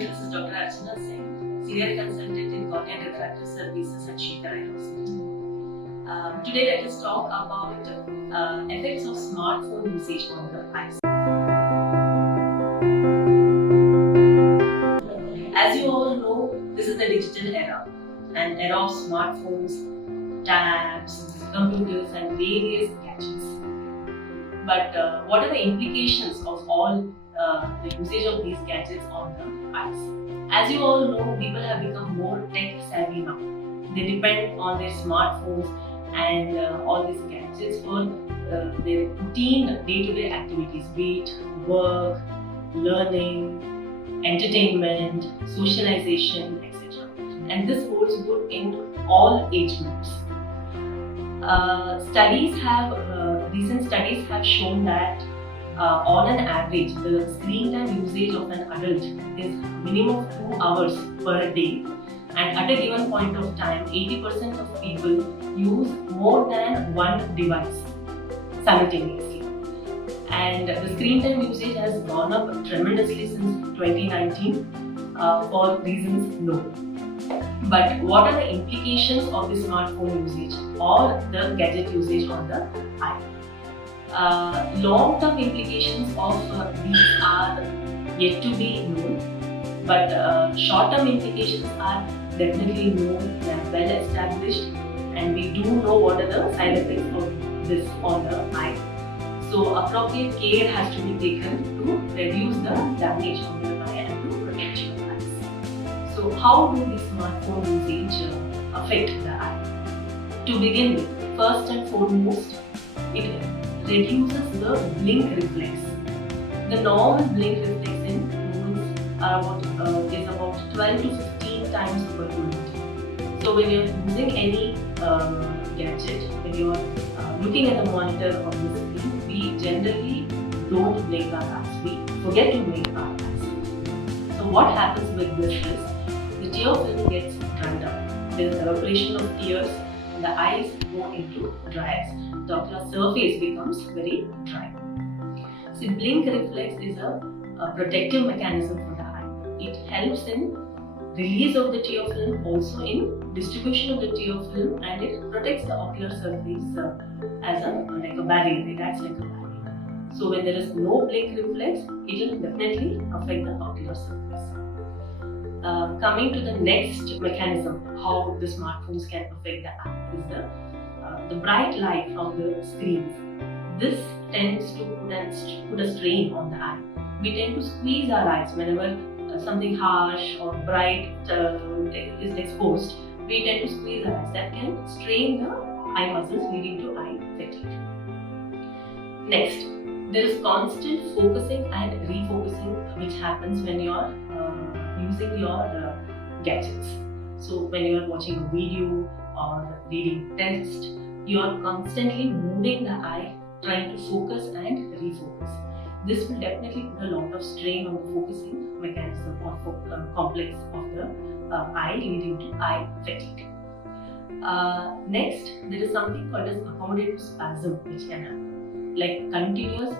everyone, this is Dr. Archana Singh, Senior Consultant in Cornea Refractive Services at Shekar Eye Hospital. Today let us talk about effects of smartphone usage on the eyes. As you all know, this is the digital era, an era of smartphones, tabs, computers and various gadgets. But what are the implications of all the usage of these gadgets on the eyes? As you all know, people have become more tech savvy now. They depend on their smartphones and all these gadgets for their routine day-to-day activities, be it work, learning, entertainment, socialization, etc. And this holds good in all age groups. Recent studies have shown that on an average, the screen time usage of an adult is minimum of 2 hours per day, and at a given point of time, 80% of people use more than one device simultaneously. And the screen time usage has gone up tremendously since 2019 for reasons known. But what are the implications of the smartphone usage or the gadget usage on the eye? Long-term implications of these are yet to be known, but short-term implications are definitely known and well established, and we do know what are the side effects of this on the eye. So appropriate care has to be taken to reduce the damage on the eye and to protect your eyes. So how do the smartphone usage affect the eye? To begin with, first and foremost, it reduces the blink reflex. The normal blink reflex in humans is about 12 to 15 times per minute. So when you're using any gadget, when you're looking at the monitor or the screen, we generally don't blink our eyes. We forget to blink our eyes. So what happens with this is the tear film gets dried up. There is evaporation of tears and the eyes go into dryness. The ocular surface becomes very dry. See, blink reflex is a protective mechanism for the eye. It helps in release of the tear film, also in distribution of the tear film, and it protects the ocular surface as like a barrier. It acts like a barrier. So when there is no blink reflex, it will definitely affect the ocular surface. Coming to the next mechanism, how the smartphones can affect the eye is the bright light from the screens. This tends to put a strain on the eye. We tend to squeeze our eyes whenever something harsh or bright is exposed. We tend to squeeze our eyes. That can strain the eye muscles, leading to eye fatigue. Next, there is constant focusing and refocusing which happens when you are using your gadgets. So when you are watching a video or reading text, you are constantly moving the eye, trying to focus and refocus. This will definitely put a lot of strain on the focusing mechanism or complex of the eye, leading to eye fatigue. Next, there is something called as accommodative spasm which can happen, like continuous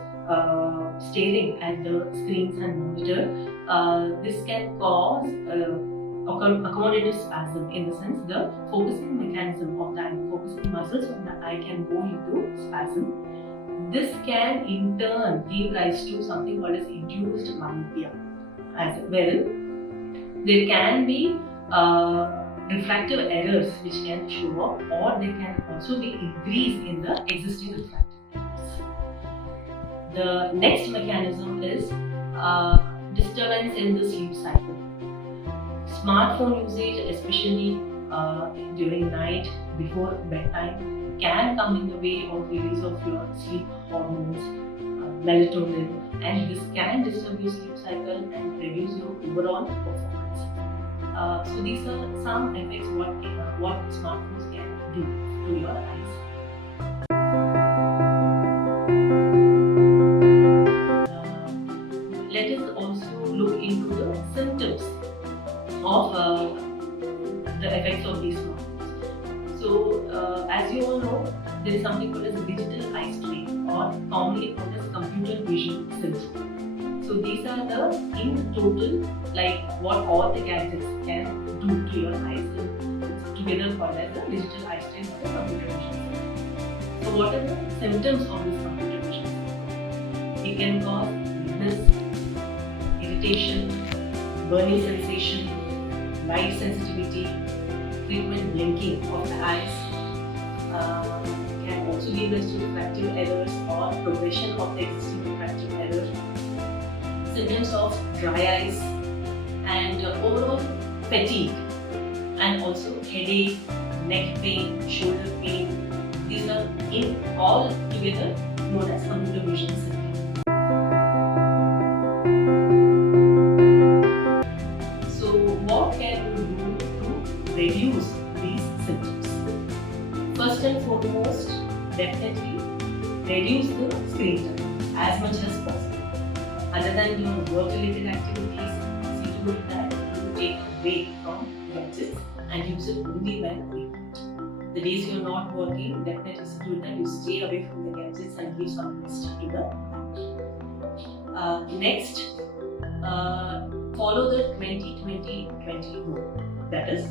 staring at the screens and monitor. This can cause accommodative spasm, in the sense the focusing mechanism of the eye, focusing muscles of the eye can go into spasm. This can in turn give rise to something called as induced myopia, as well. There can be refractive errors which can show up, or there can also be increase in the existing refractive errors. The next mechanism is disturbance in the sleep cycle. Smartphone usage, especially during night before bedtime, can come in the way of release of your sleep hormones, melatonin, and this can disturb your sleep cycle and reduce your overall performance. So these are some effects what smartphones can do to your eyes. Let us also look into the symptoms of the effects of these smartphones. So, as you all know, there is something called as digital eye strain, or commonly called as computer vision syndrome. So these are the in total, like what all the gadgets can do to your eyes, together called as the digital eye strain or the computer vision syndrome. So what are the symptoms of this computer vision syndrome? It can cause weakness, irritation, burning sensation, light sensitivity, frequent blinking of the eyes, can also lead us to refractive errors or progression of the existing refractive error, symptoms of dry eyes and overall fatigue, and also headache, neck pain, shoulder pain. These are in all together known as computer vision syndrome. So what can you do to reduce these symptoms? First and foremost, definitely reduce the screen time as much as possible. Other than your work-related activities, see to it that you take a break from gadgets and use it only when required. The days you are not working, definitely see to it that you stay away from the gadgets and give some rest to the body. Next, follow the 20-20-20 rule. That is,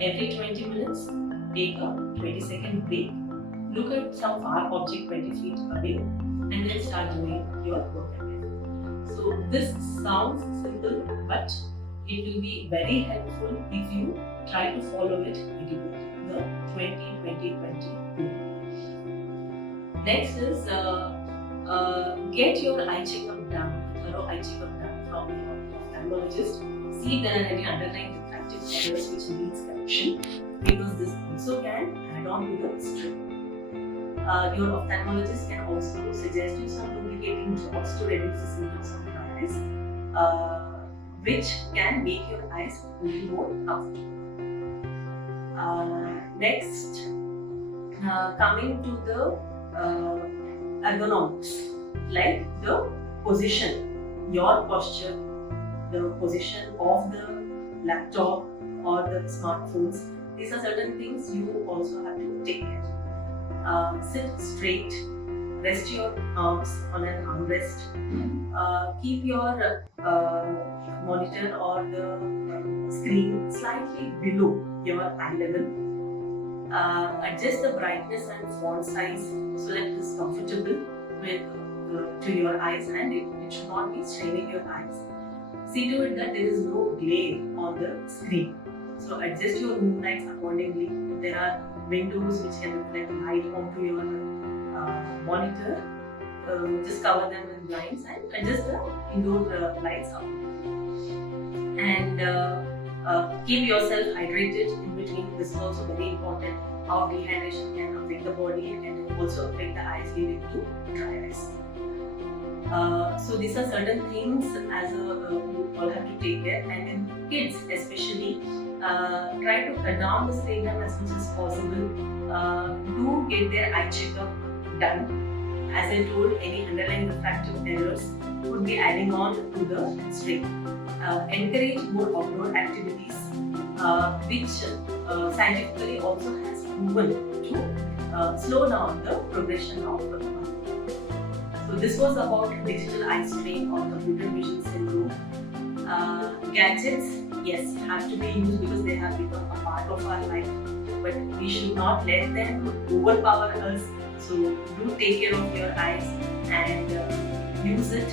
every 20 minutes, take a 20-second break, look at some far object 20 feet away, and then start doing your work again. So this sounds simple, but it will be very helpful if you try to follow it regularly. The 20-20-20 rule. Next is get your eye checkup done, thorough eye checkup done from your ophthalmologist. See if there are any underlying refractive errors which needs correction, because this also can add on to the strain. Your ophthalmologist can also suggest you some lubricating drops to reduce the symptoms of dry eyes, which can make your eyes a little more comfortable. Next, coming to the ergonomics, like the position, your posture, the position of the laptop or the smartphones. These are certain things you also have to take care. Sit straight, rest your arms on an armrest, keep your monitor or the screen slightly below your eye level, adjust the brightness and font size so that it is comfortable with, to your eyes, and it should not be straining your eyes. See to it that there is no glare on the screen. So adjust your room lights accordingly. If there are windows which can reflect light onto your monitor, just cover them with blinds and adjust the indoor lights up. And keep yourself hydrated in between. This is also very important. How dehydration can affect the body and can also affect the eyes, leading to dry eyes. So these are certain things as you all have to take care, and in kids especially, try to cut down the screen time as much as possible. Do get their eye checkup done. As I told, any underlying refractive errors would be adding on to the strain. Encourage more outdoor activities, which scientifically also has proven to slow down the progression of the body. So this was about digital eye strain or computer vision syndrome. Gadgets, yes, have to be used because they have become a part of our life, but we should not let them overpower us. So do take care of your eyes and use it